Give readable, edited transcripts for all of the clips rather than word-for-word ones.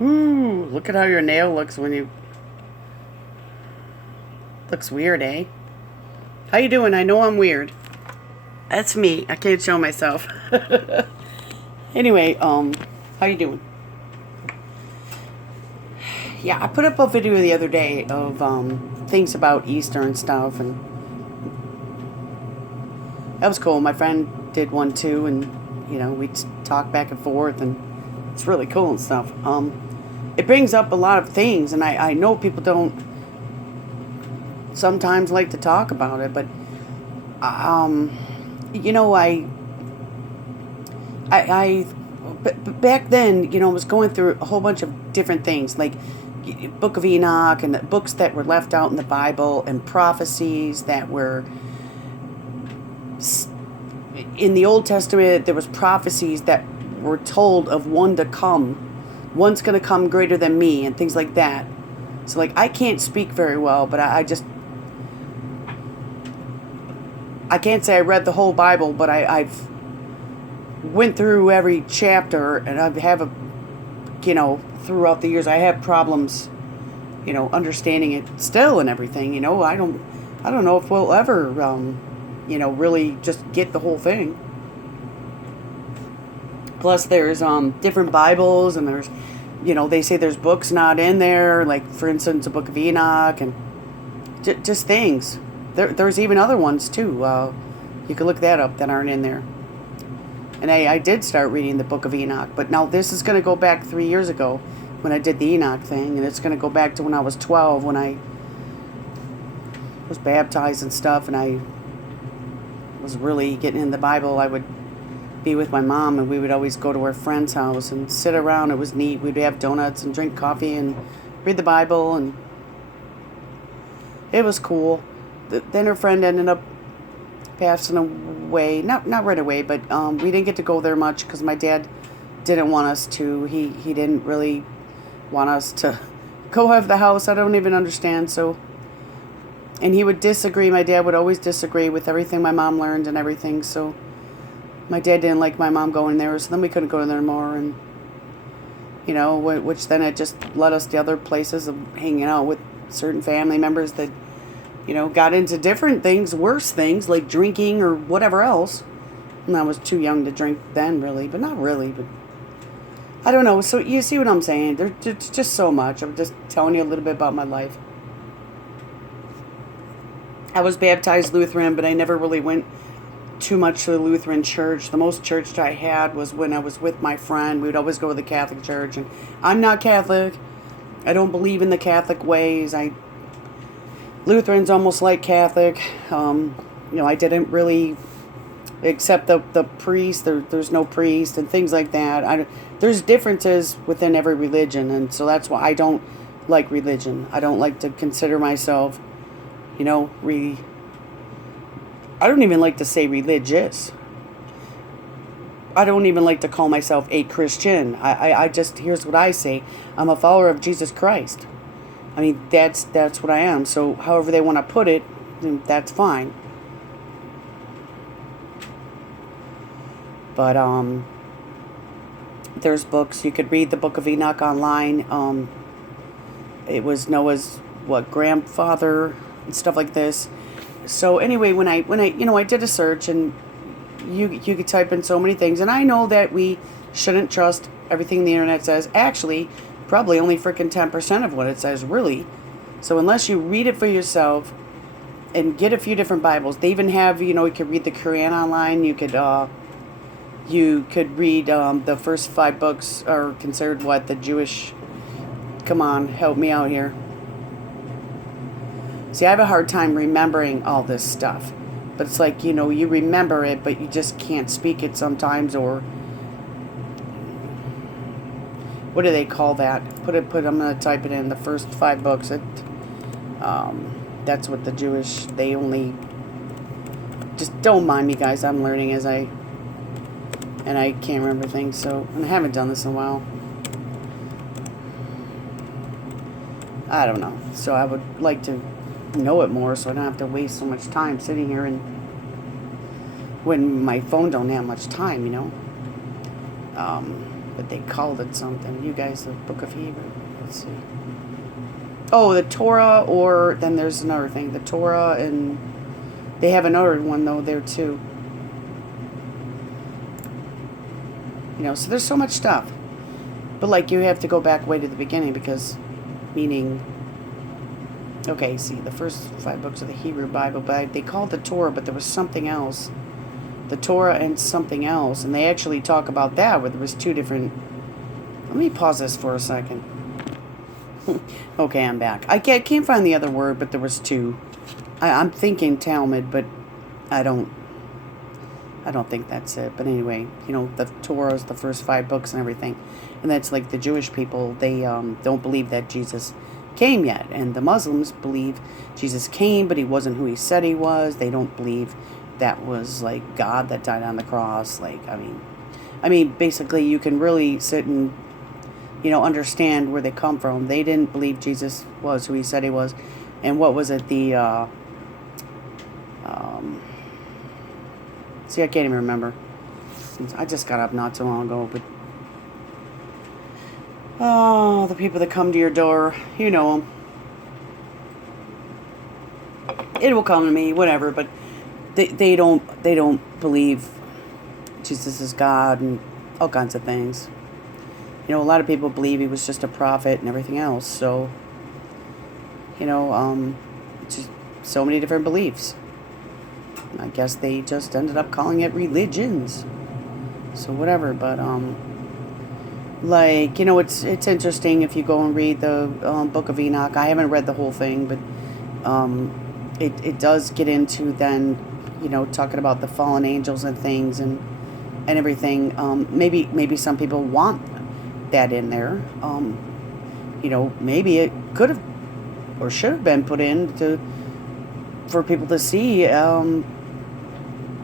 Ooh, look at how your nail looks when you... Looks weird, eh? How you doing? I know I'm weird. That's me. I can't show myself. Anyway, how you doing? Yeah, I put up a video the other day of things about Easter and stuff, and that was cool. My friend did one too, and we talk back and forth, and it's really cool and stuff. It brings up a lot of things, and I know people don't sometimes like to talk about it, but you know, I back then, was going through a whole bunch of different things, like Book of Enoch and the books that were left out in the Bible and prophecies that were in the Old Testament. There was prophecies that were told of one to come. One's going to come greater than me and things like that. So, like, I can't speak very well, but I can't say I read the whole Bible, but I've went through every chapter, and I have throughout the years, I have problems, understanding it still and everything. I don't know if we'll ever, really just get the whole thing. Plus, there's different Bibles, and there's, they say there's books not in there, like for instance, the Book of Enoch, and just things. There's even other ones too. You can look that up that aren't in there. And I did start reading the Book of Enoch, but now this is going to go back 3 years ago when I did the Enoch thing, and it's going to go back to when I was 12, when I was baptized and stuff, and I was really getting in the Bible. I would be with my mom, and we would always go to her friend's house and sit around. It was neat. We'd have donuts and drink coffee and read the Bible, and it was cool. Then her friend ended up passing away. Not right away, but we didn't get to go there much because my dad didn't want us to. He didn't really want us to go out of the house. I don't even understand. So, and he would disagree. My dad would always disagree with everything my mom learned and everything. So my dad didn't like my mom going there. So then we couldn't go there more, and which then it just led us to other places of hanging out with certain family members that got into different things, worse things, like drinking or whatever else. And I was too young to drink then, really, but not really, but I don't know. So you see what I'm saying? There's just so much. I'm just telling you a little bit about my life. I was baptized Lutheran, but I never really went too much to the Lutheran church. The most church I had was when I was with my friend. We would always go to the Catholic church, and I'm not Catholic. I don't believe in the Catholic ways. Lutheran's almost like Catholic. I didn't really accept the priest. There's no priest and things like that. There's differences within every religion, and so that's why I don't like religion. I don't like to consider myself, I don't even like to say religious. I don't even like to call myself a Christian. I just, here's what I say. I'm a follower of Jesus Christ. I mean, that's what I am. So however they want to put it, that's fine. But there's books. You could read the Book of Enoch online. It was Noah's grandfather and stuff like this. So anyway, when I did a search, and you could type in so many things, and I know that we shouldn't trust everything the internet says. Actually, probably only freaking 10% of what it says, really. So unless you read it for yourself and get a few different Bibles, they even have, you could read the Quran online. You could read the first 5 books are considered the Jewish. Come on, help me out here. See, I have a hard time remembering all this stuff, but it's like you remember it, but you just can't speak it sometimes, or what do they call that? I'm gonna type it in, the first 5 books. That's what the Jewish, they only, just don't mind me, guys. I'm learning and I can't remember things, so, and I haven't done this in a while. I don't know. So I would like to know it more, so I don't have to waste so much time sitting here and when my phone don't have much time, but they called it something. You guys, the Book of Hebrew. Let's see. Oh, the Torah, or then there's another thing. The Torah, and they have another one, though, there, too. So there's so much stuff. But, like, you have to go back way to the beginning because, meaning, okay, see, the first 5 books of the Hebrew Bible, but they called it the Torah, but there was something else. The Torah and something else. And they actually talk about that, where there was 2 different... Let me pause this for a second. Okay, I'm back. I can't find the other word, but there was 2. I'm thinking Talmud, but I don't think that's it. But anyway, the Torah is the first 5 books and everything. And that's like the Jewish people, they don't believe that Jesus came yet. And the Muslims believe Jesus came, but he wasn't who he said he was. They don't believe that was like God that died on the cross. Like, I mean, basically you can really sit and, understand where they come from. They didn't believe Jesus was who he said he was. And what was it? See, I can't even remember. I just got up not too long ago, but oh, the people that come to your door, you know them. It will come to me, whatever, but they don't believe Jesus is God and all kinds of things. A lot of people believe he was just a prophet and everything else. So, just so many different beliefs. I guess they just ended up calling it religions. So whatever, but it's interesting if you go and read the Book of Enoch. I haven't read the whole thing, but it does get into then, talking about the fallen angels and things and everything. Maybe some people want that in there. Maybe it could have or should have been put in for people to see. In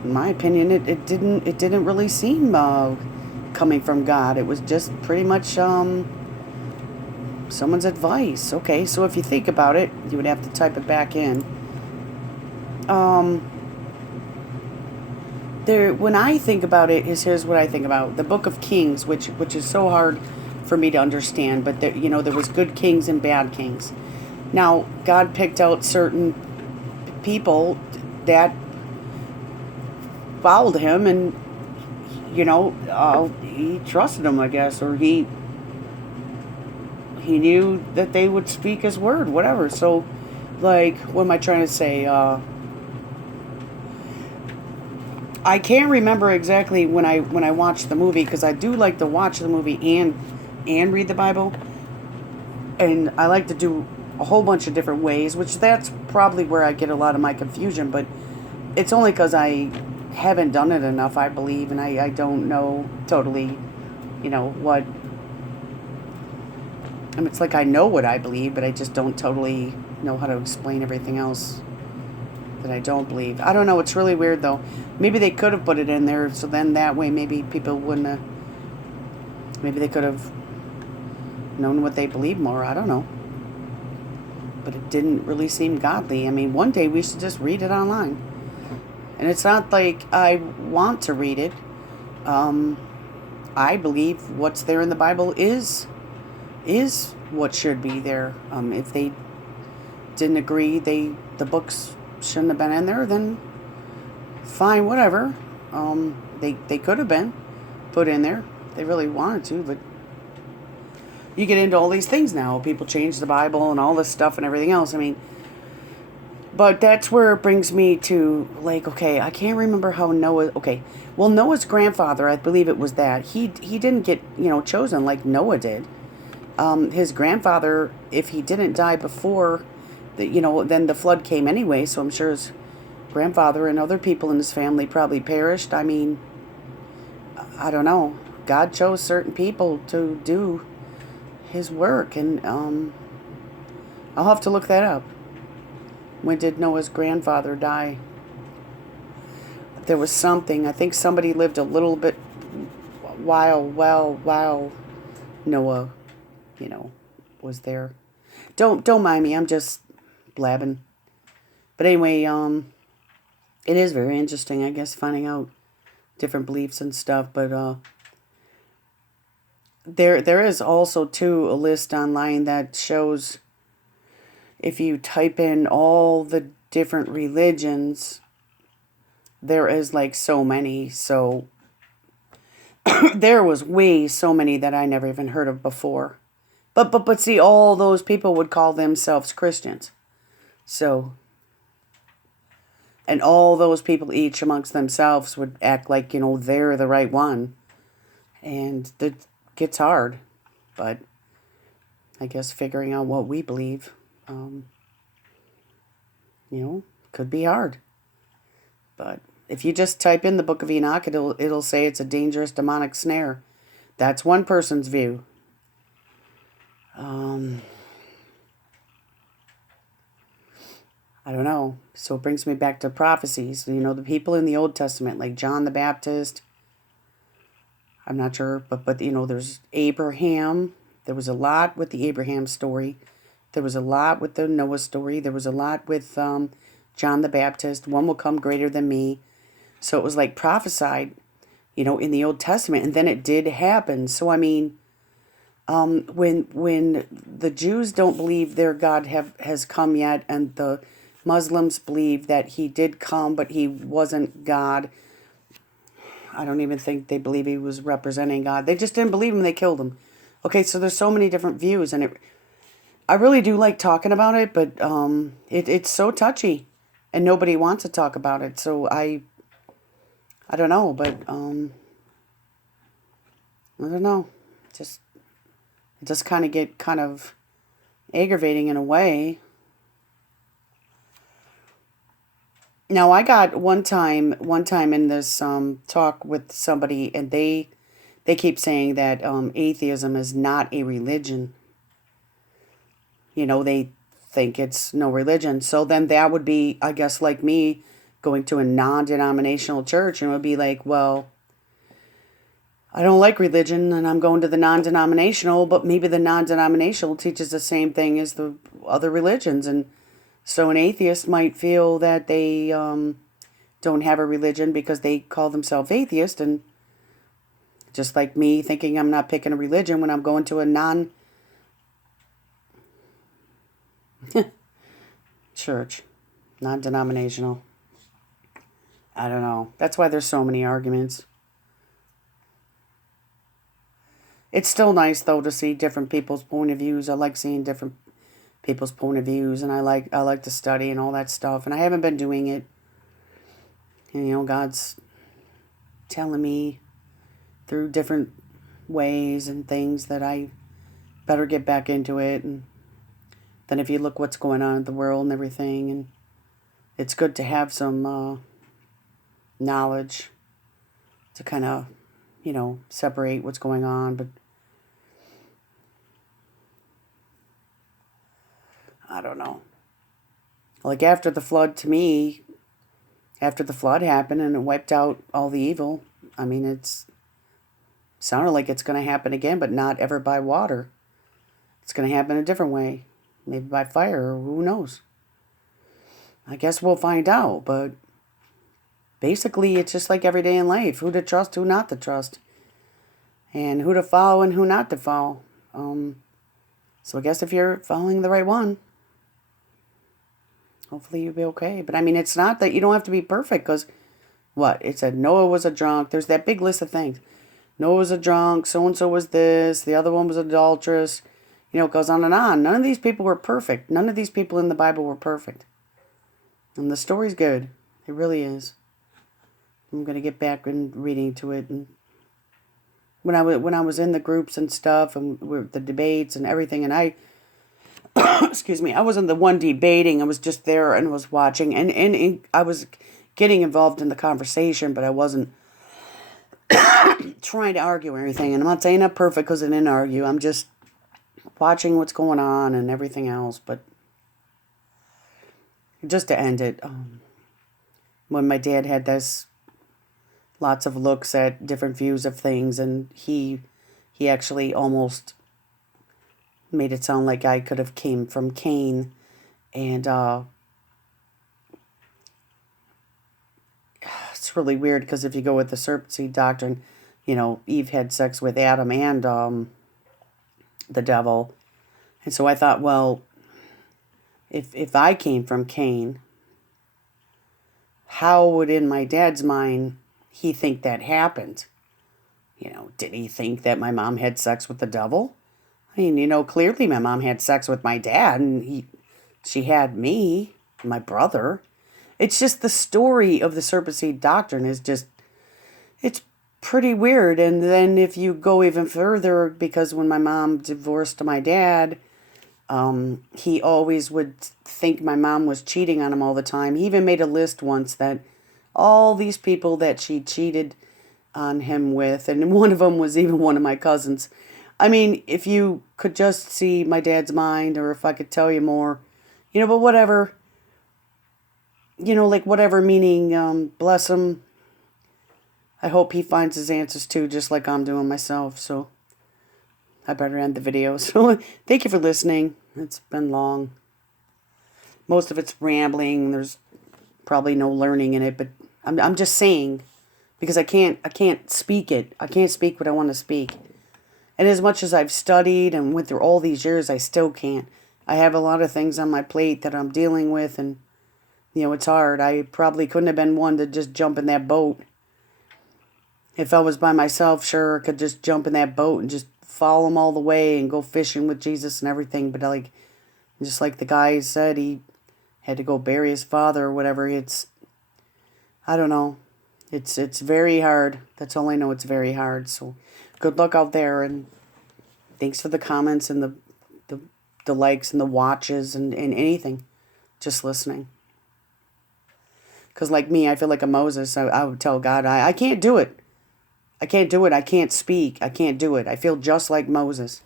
my opinion, it didn't really seem coming from God. It was just pretty much someone's advice. Okay, so if you think about it, you would have to type it back in. When I think about it, here's what I think about. The Book of Kings, which is so hard for me to understand, but there was good kings and bad kings. Now, God picked out certain people that followed him, and he trusted them, I guess, or he knew that they would speak his word, whatever. So, like, what am I trying to say? I can't remember exactly when I watched the movie, because I do like to watch the movie and read the Bible, and I like to do a whole bunch of different ways, which that's probably where I get a lot of my confusion, but it's only because I haven't done it enough, I believe, and I don't know totally, what, it's like I know what I believe, but I just don't totally know how to explain everything else that I don't believe. I don't know, it's really weird, though. Maybe they could have put it in there, so then that way maybe people wouldn't have, maybe they could have known what they believe more, I don't know. But it didn't really seem godly. One day we should just read it online. And it's not like I want to read it. I believe what's there in the Bible is what should be there. If they didn't agree, the books shouldn't have been in there, then fine, whatever. They could have been put in there if they really wanted to, but you get into all these things now. People change the Bible and all this stuff and everything else. But that's where it brings me to, like, okay, I can't remember how Noah, okay. Well, Noah's grandfather, I believe it was that. He didn't get, chosen like Noah did. His grandfather, if he didn't die before, then the flood came anyway. So I'm sure his grandfather and other people in his family probably perished. I don't know. God chose certain people to do his work, and I'll have to look that up. When did Noah's grandfather die? There was something. I think somebody lived a little bit while Noah, was there. Don't mind me. I'm just blabbing. But anyway, it is very interesting, I guess, finding out different beliefs and stuff. But there is also too a list online that shows if you type in all the different religions, there is like so many. So there was way so many that I never even heard of before. But see, all those people would call themselves Christians. So, and all those people each amongst themselves would act like, they're the right one. And it gets hard. But I guess figuring out what we believe, could be hard. But if you just type in the Book of Enoch, it'll say it's a dangerous demonic snare. That's one person's view. I don't know. So it brings me back to prophecies. The people in the Old Testament, like John the Baptist. I'm not sure, but there's Abraham. There was a lot with the Abraham story. There was a lot with the Noah story. There was a lot with John the Baptist. One will come greater than me. So it was like prophesied, in the Old Testament, and then it did happen. So I mean, when the Jews don't believe their God has come yet, and the Muslims believe that he did come, but he wasn't God. I don't even think they believe he was representing God. They just didn't believe him. They killed him. Okay, so there's so many different views, and I really do like talking about it, but it's so touchy, and nobody wants to talk about it. So I don't know, but I don't know. It just kind of get kind of aggravating in a way. Now I got one time in this talk with somebody, and they keep saying that atheism is not a religion. They think it's no religion. So then that would be, I guess, like me going to a non-denominational church, and it would be like, well, I don't like religion, and I'm going to the non-denominational, but maybe the non-denominational teaches the same thing as the other religions. And so an atheist might feel that they don't have a religion because they call themselves atheist, and just like me thinking I'm not picking a religion when I'm going to a non-church, non-denominational. I don't know. That's why there's so many arguments. It's still nice, though, to see different people's point of views. I like seeing different people's point of views, and I like to study and all that stuff. And I haven't been doing it. And, God's telling me through different ways and things that I better get back into it. And then if you look what's going on in the world and everything, and it's good to have some knowledge to kind of, separate what's going on. But I don't know. Like after the flood, to me, after the flood happened and it wiped out all the evil, I mean, it's sounded like it's going to happen again, but not ever by water. It's going to happen a different way. Maybe by fire, or who knows. I guess we'll find out, but basically it's just like every day in life. Who to trust, who not to trust. And who to follow and who not to follow. So I guess if you're following the right one, hopefully you'll be okay. But I mean, it's not that you don't have to be perfect, because what? It said Noah was a drunk. There's that big list of things. Noah was a drunk, so-and-so was this, the other one was adulterous. It goes on and on. None of these people were perfect. None of these people in the Bible were perfect. And the story's good. It really is. I'm going to get back and reading to it. And when I was in the groups and stuff, and the debates and everything, and I, excuse me, I wasn't the one debating. I was just there and was watching, and I was getting involved in the conversation, but I wasn't trying to argue or anything. And I'm not saying I'm perfect because I didn't argue. I'm just watching what's going on and everything else. But just to end it, when my dad had this lots of looks at different views of things, and he actually almost made it sound like I could have came from Cain, and it's really weird because if you go with the serpent seed doctrine, Eve had sex with Adam and the devil. And so I thought, well, if I came from Cain, how would in my dad's mind he think that happened? Did he think that my mom had sex with the devil? I mean, clearly my mom had sex with my dad, and she had me, my brother. It's just the story of the serpent seed doctrine is just, it's pretty weird. And then if you go even further, because when my mom divorced my dad, he always would think my mom was cheating on him all the time. He even made a list once that all these people that she cheated on him with, and one of them was even one of my cousins. I mean, if you could just see my dad's mind, or if I could tell you more, but whatever, like whatever, meaning, bless him. I hope he finds his answers too, just like I'm doing myself. So I better end the video. So thank you for listening. It's been long. Most of it's rambling. There's probably no learning in it, but I'm just saying, because I can't speak it. I can't speak what I want to speak. And as much as I've studied and went through all these years, I still can't. I have a lot of things on my plate that I'm dealing with, and it's hard. I probably couldn't have been one to just jump in that boat. If I was by myself, sure, I could just jump in that boat and just follow him all the way and go fishing with Jesus and everything. But just like the guy said, he had to go bury his father or whatever. I don't know. It's very hard. That's all I know. It's very hard. So good luck out there, and thanks for the comments and the likes and the watches and anything. Just listening. Because like me, I feel like a Moses. I would tell God, I can't do it. I can't do it. I can't speak. I can't do it. I feel just like Moses.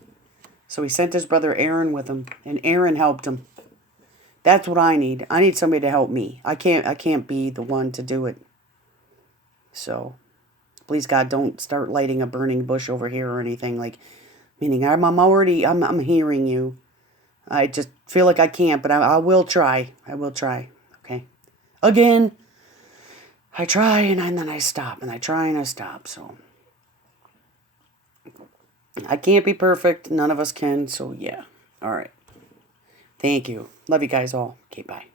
So he sent his brother Aaron with him, and Aaron helped him. That's what I need. I need somebody to help me. I can't be the one to do it. So please, God, don't start lighting a burning bush over here or anything, meaning I'm hearing you. I just feel like I can't, but I will try. I will try. Okay. Again, I try and then I stop, and I try and I stop. So I can't be perfect. None of us can. So yeah. All right. Thank you. Love you guys all. Okay, bye.